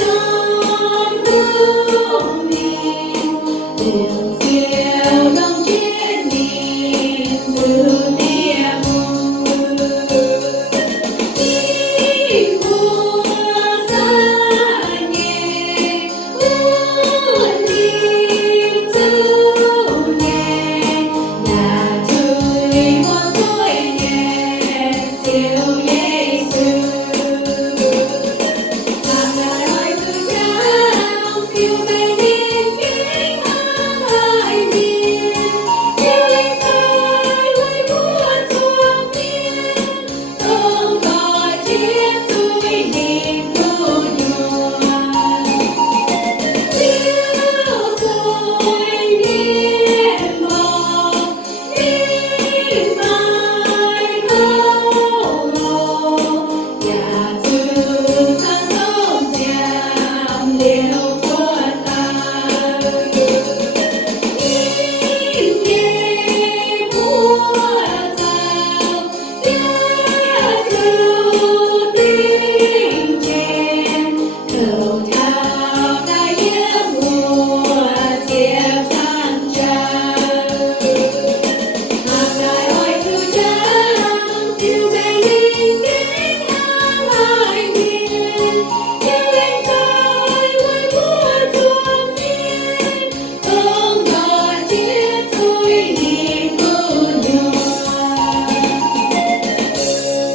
non hữu niên tình diệu đông triết niên từ tia mưa đi mùa xa nhẹ muôn niềm dấu nhẹ là trời muôn dối nhẹ diệu Giêsu. Và lời từ cha phiêu bày